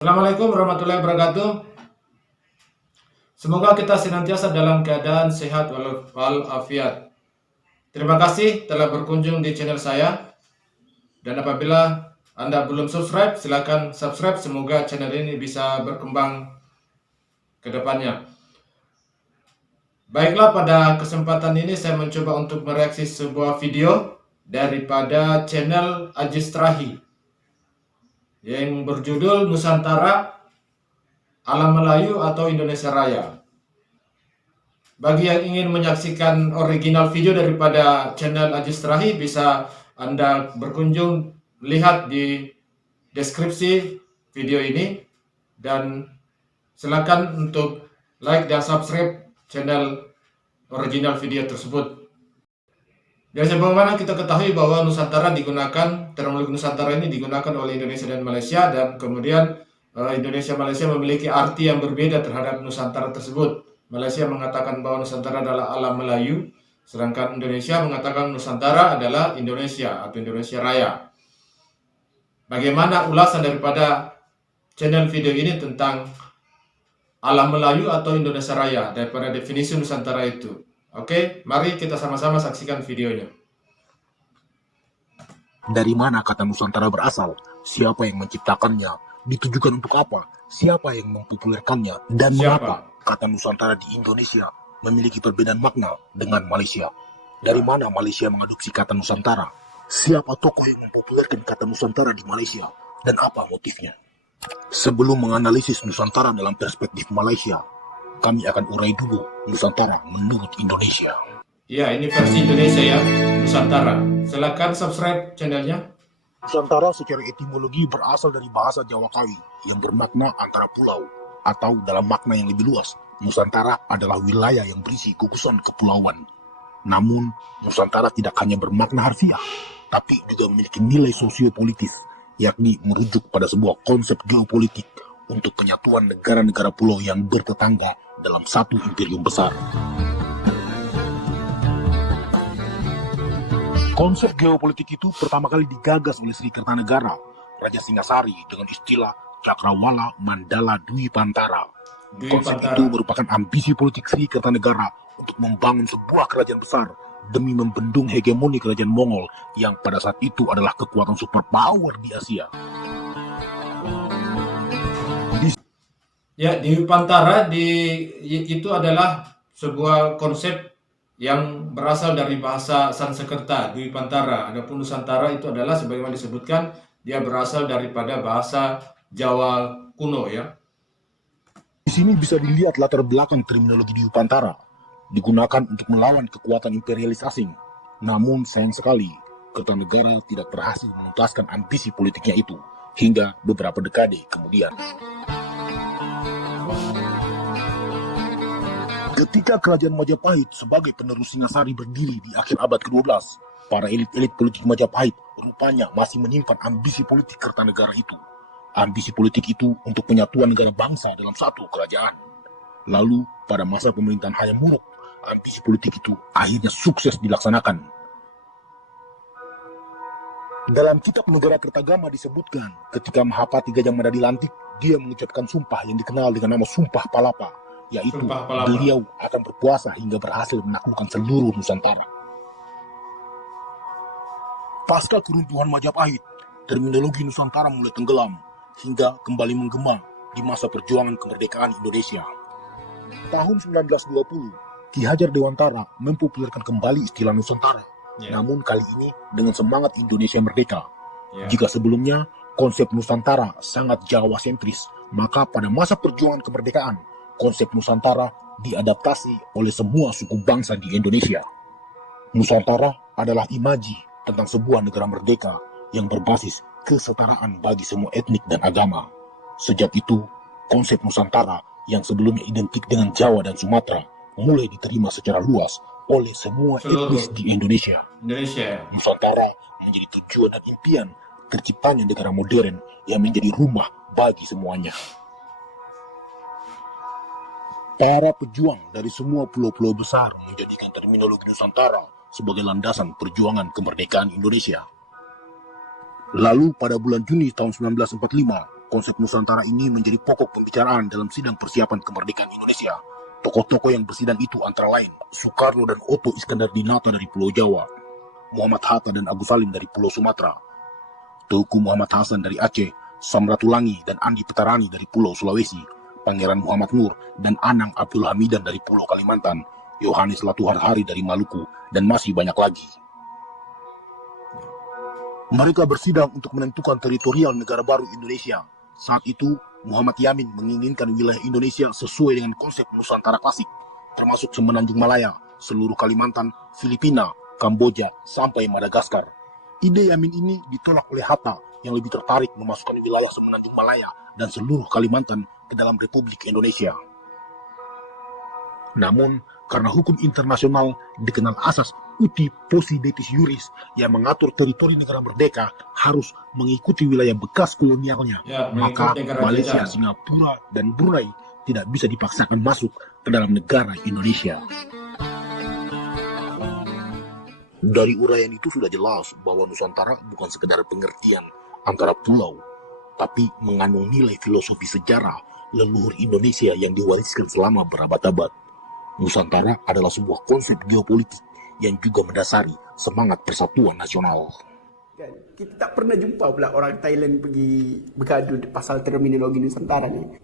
Assalamualaikum warahmatullahi wabarakatuh. Semoga kita senantiasa dalam keadaan sehat walafiat. Terima kasih telah berkunjung di channel saya. Dan apabila Anda belum subscribe, silakan subscribe. Semoga channel ini bisa berkembang ke depannya. Baiklah, pada kesempatan ini saya mencoba untuk mereaksi sebuah video daripada channel Ajis Trahi yang berjudul Nusantara, Alam Melayu atau Indonesia Raya. Bagi yang ingin menyaksikan original video daripada channel Ajis Trahi, bisa Anda berkunjung lihat di deskripsi video ini, dan silakan untuk like dan subscribe channel original video tersebut. Dan sebagaimana kita ketahui bahwa Nusantara digunakan, terminologi Nusantara ini digunakan oleh Indonesia dan Malaysia, dan kemudian Indonesia Malaysia memiliki arti yang berbeda terhadap Nusantara tersebut. Malaysia mengatakan bahwa Nusantara adalah alam Melayu, sedangkan Indonesia mengatakan Nusantara adalah Indonesia atau Indonesia Raya. Bagaimana ulasan daripada channel video ini tentang alam Melayu atau Indonesia Raya daripada definisi Nusantara itu? Oke, mari kita sama-sama saksikan videonya. Dari mana kata Nusantara berasal? Siapa yang menciptakannya? Ditujukan untuk apa? Siapa yang mempopulerkannya? Dan mengapa kata Nusantara di Indonesia memiliki perbedaan makna dengan Malaysia? Dari mana Malaysia mengadopsi kata Nusantara? Siapa tokoh yang mempopulerkan kata Nusantara di Malaysia? Dan apa motifnya? Sebelum menganalisis Nusantara dalam perspektif Malaysia, kami akan urai dulu Nusantara menurut Indonesia. Ya, ini versi Indonesia ya, Nusantara. Silakan subscribe channelnya. Nusantara secara etimologi berasal dari bahasa Jawa Kawi yang bermakna antara pulau, atau dalam makna yang lebih luas, Nusantara adalah wilayah yang berisi gugusan kepulauan. Namun, Nusantara tidak hanya bermakna harfiah, tapi juga memiliki nilai sosiopolitis, yakni merujuk pada sebuah konsep geopolitik untuk penyatuan negara-negara pulau yang bertetangga dalam satu imperium besar. Konsep geopolitik itu pertama kali digagas oleh Sri Kertanegara, Raja Singasari, dengan istilah Cakrawala Mandala Dwi Pantara. Konsep itu merupakan ambisi politik Sri Kertanegara untuk membangun sebuah kerajaan besar demi membendung hegemoni kerajaan Mongol yang pada saat itu adalah kekuatan superpower di Asia. Ya, Dwi Pantara itu adalah sebuah konsep yang berasal dari bahasa Sanskerta, Dwi Pantara. Adapun Nusantara itu adalah sebagaimana disebutkan, dia berasal daripada bahasa Jawa kuno ya. Di sini bisa dilihat latar belakang terminologi Dwi Pantara digunakan untuk melawan kekuatan imperialis asing. Namun sayang sekali, Kertanegara tidak berhasil menuntaskan ambisi politiknya itu hingga beberapa dekade kemudian. Ketika kerajaan Majapahit sebagai penerus Singasari berdiri di akhir abad ke-12, para elit-elit politik Majapahit rupanya masih menyimpan ambisi politik Kertanegara itu. Ambisi politik itu untuk penyatuan negara bangsa dalam satu kerajaan. Lalu, pada masa pemerintahan Hayam Wuruk, ambisi politik itu akhirnya sukses dilaksanakan. Dalam kitab Negara Kertagama disebutkan, ketika Mahapati Gajah Mada dilantik, dia mengucapkan sumpah yang dikenal dengan nama Sumpah Palapa, yaitu beliau akan berpuasa hingga berhasil menaklukkan seluruh Nusantara. Pasca keruntuhan Majapahit, terminologi Nusantara mulai tenggelam hingga kembali menggema di masa perjuangan kemerdekaan Indonesia. Tahun 1920, Ki Hajar Dewantara mempopulerkan kembali istilah Nusantara. Namun kali ini dengan semangat Indonesia merdeka. Jika sebelumnya konsep Nusantara sangat Jawa sentris, maka pada masa perjuangan kemerdekaan, konsep Nusantara diadaptasi oleh semua suku bangsa di Indonesia. Nusantara adalah imaji tentang sebuah negara merdeka yang berbasis kesetaraan bagi semua etnik dan agama. Sejak itu, konsep Nusantara yang sebelumnya identik dengan Jawa dan Sumatera mulai diterima secara luas oleh semua etnis di Indonesia. Nusantara menjadi tujuan dan impian terciptanya negara modern yang menjadi rumah bagi semuanya. Para pejuang dari semua pulau-pulau besar menjadikan terminologi Nusantara sebagai landasan perjuangan kemerdekaan Indonesia. Lalu pada bulan Juni tahun 1945, Konsep Nusantara ini menjadi pokok pembicaraan dalam sidang persiapan kemerdekaan Indonesia. Tokoh-tokoh yang bersidang itu antara lain Soekarno dan Otto Iskandar Dinata dari Pulau Jawa, Muhammad Hatta dan Agus Salim dari Pulau Sumatera, Teuku Muhammad Hasan dari Aceh, Samratulangi dan Andi Petarani dari Pulau Sulawesi, Pangeran Muhammad Nur dan Anang Abdul Hamidan dari Pulau Kalimantan, Yohanes Latuharhari dari Maluku, dan masih banyak lagi. Mereka bersidang untuk menentukan teritorial negara baru Indonesia. Saat itu, Muhammad Yamin menginginkan wilayah Indonesia sesuai dengan konsep Nusantara klasik, termasuk Semenanjung Malaya, seluruh Kalimantan, Filipina, Kamboja, sampai Madagaskar. Ide Yamin ini ditolak oleh Hatta yang lebih tertarik memasukkan wilayah Semenanjung Malaya dan seluruh Kalimantan ke dalam Republik Indonesia. Namun, karena hukum internasional dikenal asas uti possidetis juris yang mengatur teritori negara merdeka harus mengikuti wilayah bekas kolonialnya, maka Malaysia, Singapura, dan Brunei tidak bisa dipaksakan masuk ke dalam negara Indonesia. Dari uraian itu sudah jelas bahwa Nusantara bukan sekedar pengertian antara pulau, tapi mengandung nilai filosofi sejarah leluhur Indonesia yang diwariskan selama berabad-abad. Nusantara adalah sebuah konsep geopolitik yang juga mendasari semangat persatuan nasional. Kita tak pernah jumpa pula orang Thailand pergi bergaduh pasal terminologi Nusantara ni.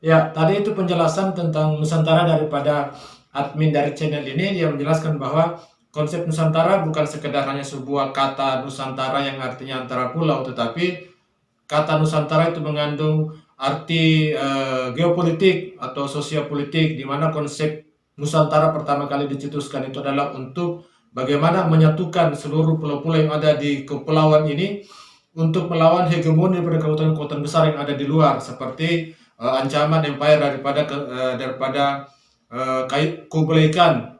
Ya, tadi itu penjelasan tentang Nusantara daripada admin dari channel ini. Dia menjelaskan bahwa konsep Nusantara bukan sekedar hanya sebuah kata Nusantara yang artinya antara pulau, tetapi kata Nusantara itu mengandung arti geopolitik atau sosiopolitik, di mana konsep Nusantara pertama kali dicetuskan itu adalah untuk bagaimana menyatukan seluruh pulau-pulau yang ada di kepulauan ini untuk melawan hegemoni daripada kekuatan-kekuatan besar yang ada di luar, seperti ancaman empire daripada Kublai Khan.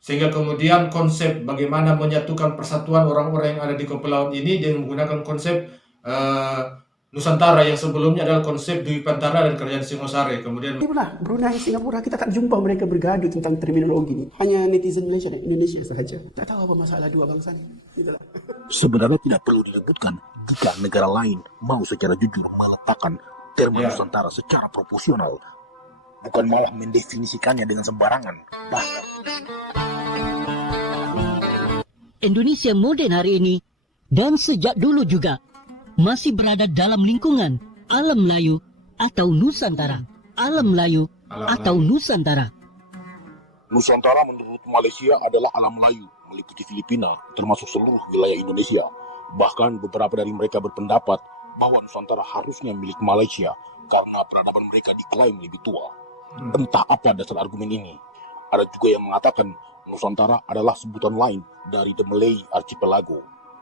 Sehingga kemudian konsep bagaimana menyatukan persatuan orang-orang yang ada di kepulauan ini dengan menggunakan konsep Nusantara yang sebelumnya adalah konsep Dwi Pantara dan Kerajaan Singosari. Kemudian Brunei, Singapura, kita tak jumpa mereka bergaduh tentang terminologi ni. Hanya netizen Malaysia dan Indonesia sahaja. Tak tahu apa masalah dua bangsa ni. Itulah. Sebenarnya tidak perlu disebutkan jika negara lain mau secara jujur meletakkan terma Nusantara secara proporsional, bukan malah mendefinisikannya dengan sembarangan. Bahkan Indonesia moden hari ini dan sejak dulu juga masih berada dalam lingkungan alam Melayu atau Nusantara. Alam Melayu atau Nusantara. Nusantara menurut Malaysia adalah alam Melayu, meliputi Filipina, termasuk seluruh wilayah Indonesia. Bahkan beberapa dari mereka berpendapat bahwa Nusantara harusnya milik Malaysia karena peradaban mereka diklaim lebih tua. Entah apa dasar argumen ini. Ada juga yang mengatakan Nusantara adalah sebutan lain dari The Malay Archipelago.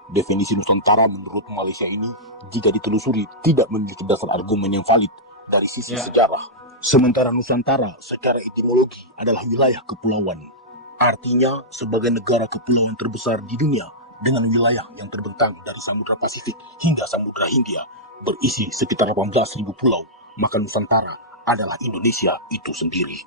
Definisi Nusantara menurut Malaysia ini, jika ditelusuri, tidak memiliki dasar argumen yang valid dari sisi sejarah. Sementara Nusantara secara etimologi adalah wilayah kepulauan. Artinya sebagai negara kepulauan terbesar di dunia dengan wilayah yang terbentang dari Samudra Pasifik hingga Samudra Hindia, berisi sekitar 18.000 pulau, maka Nusantara adalah Indonesia itu sendiri.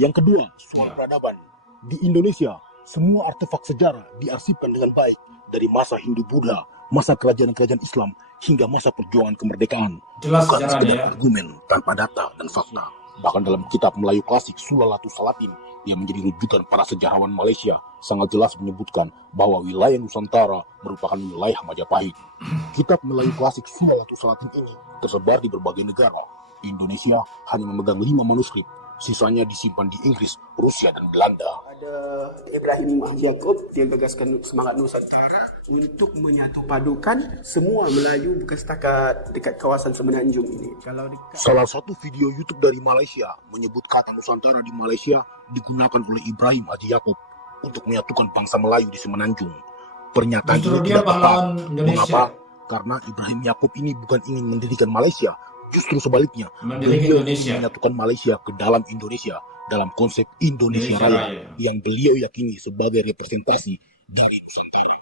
Yang kedua, soal peradaban. Di Indonesia, semua artefak sejarah diarsipkan dengan baik dari masa Hindu-Buddha, masa kerajaan-kerajaan Islam, hingga masa perjuangan kemerdekaan. Jelas bukan sekedar ya. argumen tanpa data dan fakta. Bahkan dalam kitab Melayu klasik Sulalatu Salatin yang menjadi rujukan para sejarawan Malaysia sangat jelas menyebutkan bahwa wilayah Nusantara merupakan wilayah Majapahit. Kitab Melayu klasik Sulalatu Salatin ini tersebar di berbagai negara. Indonesia hanya memegang 5 manuskrip, sisanya disimpan di Inggris, Rusia, dan Belanda. Ada Ibrahim Yaakob, dia gagaskan semangat Nusantara untuk menyatupadukan semua Melayu bukan setakat dekat kawasan Semenanjung ini. Salah satu video YouTube dari Malaysia menyebut kata Nusantara di Malaysia digunakan oleh Ibrahim Haji Yaakob untuk menyatukan bangsa Melayu di Semenanjung. Pernyataan Justru ini dia tidak tepat. pahlawan Indonesia. Mengapa? Karena Ibrahim Yaakob ini bukan ingin mendirikan Malaysia, justru sebaliknya, Mendirikan beliau Indonesia. ingin menyatukan Malaysia ke dalam Indonesia dalam konsep Indonesia Raya yang beliau yakini sebagai representasi diri Nusantara.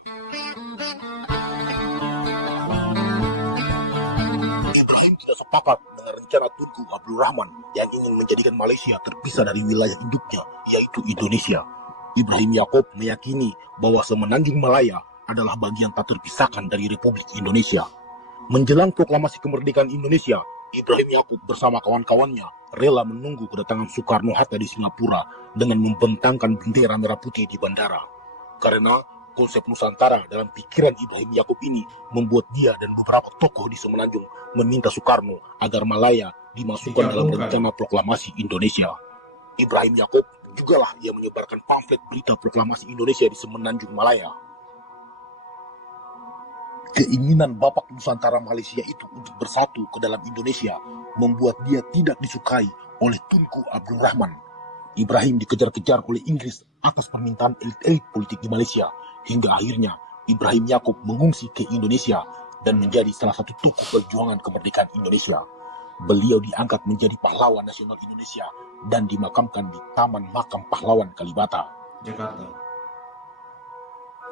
Ibrahim tidak sepakat dengan rencana Tunku Abdul Rahman yang ingin menjadikan Malaysia terpisah dari wilayah induknya, yaitu Indonesia. Ibrahim Yaakob meyakini bahwa Semenanjung Malaya adalah bagian tak terpisahkan dari Republik Indonesia. Menjelang proklamasi kemerdekaan Indonesia, Ibrahim Yaakob bersama kawan-kawannya rela menunggu kedatangan Soekarno-Hatta di Singapura dengan membentangkan bendera merah putih di bandara. Karena konsep Nusantara dalam pikiran Ibrahim Yaakob ini membuat dia dan beberapa tokoh di Semenanjung meminta Soekarno agar Malaya dimasukkan dalam rencana proklamasi Indonesia. Ibrahim Yaakob jugalah yang menyebarkan pamflet berita proklamasi Indonesia di Semenanjung Malaya. Keinginan Bapak Nusantara Malaysia itu untuk bersatu ke dalam Indonesia membuat dia tidak disukai oleh Tunku Abdul Rahman. Ibrahim dikejar-kejar oleh Inggris atas permintaan elit-elit politik di Malaysia, hingga akhirnya Ibrahim Yaakob mengungsi ke Indonesia dan menjadi salah satu tokoh perjuangan kemerdekaan Indonesia. Beliau diangkat menjadi pahlawan nasional Indonesia dan dimakamkan di Taman Makam Pahlawan Kalibata, Jakarta.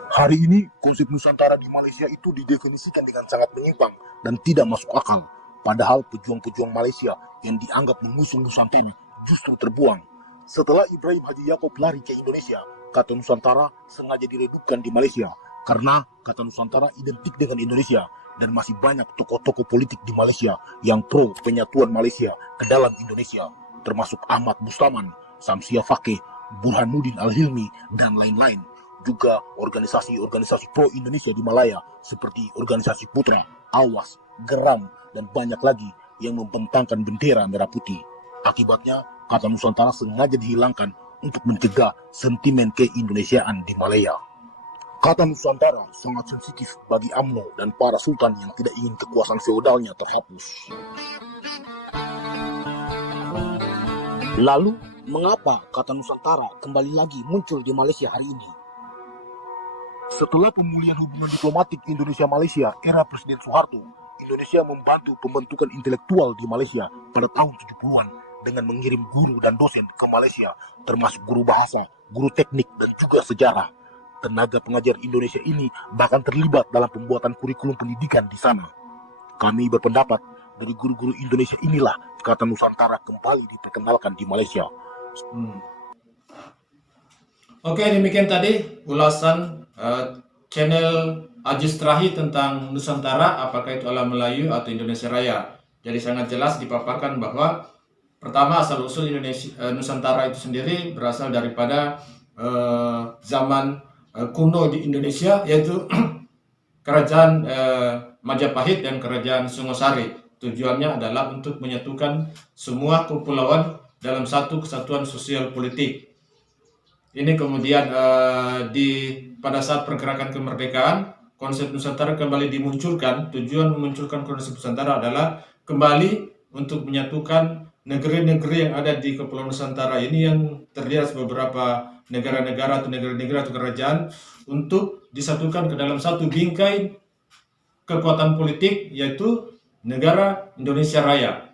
Hari ini, konsep Nusantara di Malaysia itu didefinisikan dengan sangat menyimpang dan tidak masuk akal. Padahal pejuang-pejuang Malaysia yang dianggap mengusung Nusantara justru terbuang. Setelah Ibrahim Haji Yaakob lari ke Indonesia, kata Nusantara sengaja diredupkan di Malaysia. Karena kata Nusantara identik dengan Indonesia dan masih banyak tokoh-tokoh politik di Malaysia yang pro penyatuan Malaysia ke dalam Indonesia, termasuk Ahmad Mustaman, Samsia Fakih, Burhanuddin Al-Hilmi, dan lain-lain. Juga organisasi-organisasi pro-Indonesia di Malaya seperti organisasi Putra, Awas, Geram, dan banyak lagi yang membentangkan bendera merah putih. Akibatnya, kata Nusantara sengaja dihilangkan untuk mencegah sentimen keindonesiaan di Malaya. Kata Nusantara sangat sensitif bagi UMNO dan para sultan yang tidak ingin kekuasaan feodalnya terhapus. Lalu, mengapa kata Nusantara kembali lagi muncul di Malaysia hari ini? Setelah pemulihan hubungan diplomatik Indonesia-Malaysia era Presiden Soeharto, Indonesia membantu pembentukan intelektual di Malaysia pada tahun 70-an dengan mengirim guru dan dosen ke Malaysia, termasuk guru bahasa, guru teknik, dan juga sejarah. Tenaga pengajar Indonesia ini bahkan terlibat dalam pembuatan kurikulum pendidikan di sana. Kami berpendapat dari guru-guru Indonesia inilah kata Nusantara kembali diperkenalkan di Malaysia. Oke, demikian tadi ulasan channel Ajis Trahi tentang Nusantara, apakah itu Alam Melayu atau Indonesia Raya. Jadi sangat jelas dipaparkan bahwa pertama asal-usul Nusantara itu sendiri berasal daripada zaman kuno di Indonesia, yaitu kerajaan Majapahit dan kerajaan Sungosari. Tujuannya adalah untuk menyatukan semua kepulauan dalam satu kesatuan sosial politik. Ini kemudian pada saat pergerakan kemerdekaan, konsep Nusantara kembali dimunculkan. Tujuan memunculkan konsep Nusantara adalah kembali untuk menyatukan negeri-negeri yang ada di Kepulauan Nusantara ini yang terdiri dari beberapa negara-negara atau kerajaan untuk disatukan ke dalam satu bingkai kekuatan politik, yaitu negara Indonesia Raya.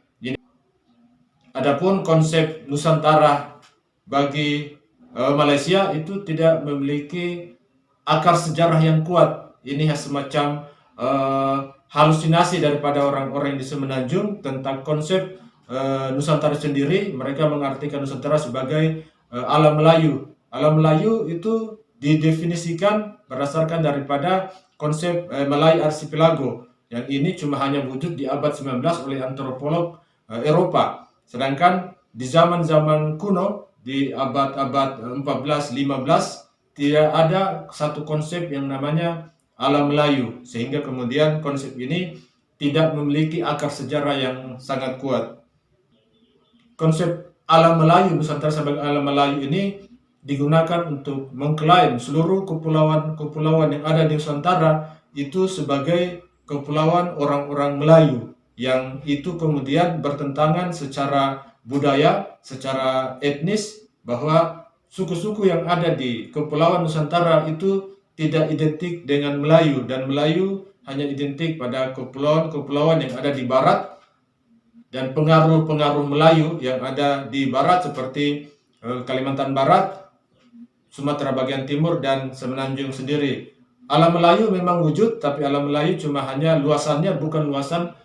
Adapun konsep Nusantara bagi Malaysia itu tidak memiliki akar sejarah yang kuat. Ini semacam halusinasi daripada orang-orang di Semenanjung tentang konsep Nusantara sendiri. Mereka mengartikan Nusantara sebagai alam Melayu. Alam Melayu itu didefinisikan berdasarkan daripada konsep Malay Archipelago, yang ini cuma hanya wujud di abad 19 oleh antropolog Eropa. Sedangkan di zaman-zaman kuno, di abad-abad 14-15, tidak ada satu konsep yang namanya alam Melayu, sehingga kemudian konsep ini tidak memiliki akar sejarah yang sangat kuat. Konsep alam Melayu, Nusantara sebagai alam Melayu ini digunakan untuk mengklaim seluruh kepulauan yang ada di Nusantara itu sebagai kepulauan orang-orang Melayu, yang itu kemudian bertentangan secara budaya, secara etnis, bahwa suku-suku yang ada di Kepulauan Nusantara itu tidak identik dengan Melayu, dan Melayu hanya identik pada kepulauan-kepulauan yang ada di barat, dan pengaruh-pengaruh Melayu yang ada di barat seperti Kalimantan Barat, Sumatera bagian timur, dan Semenanjung sendiri. Alam Melayu memang wujud, tapi alam Melayu cuma hanya luasannya, bukan luasan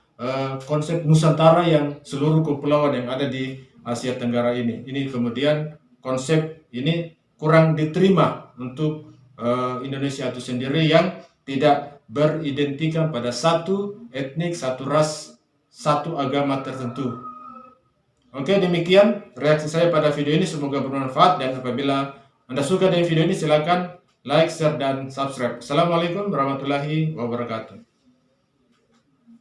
konsep Nusantara yang seluruh kepulauan yang ada di Asia Tenggara ini. Ini kemudian konsep ini kurang diterima untuk Indonesia itu sendiri, yang tidak beridentikan pada satu etnik, satu ras, satu agama tertentu. Oke, demikian reaksi saya pada video ini, semoga bermanfaat, dan apabila Anda suka dengan video ini silakan like, share, dan subscribe. Assalamualaikum warahmatullahi wabarakatuh.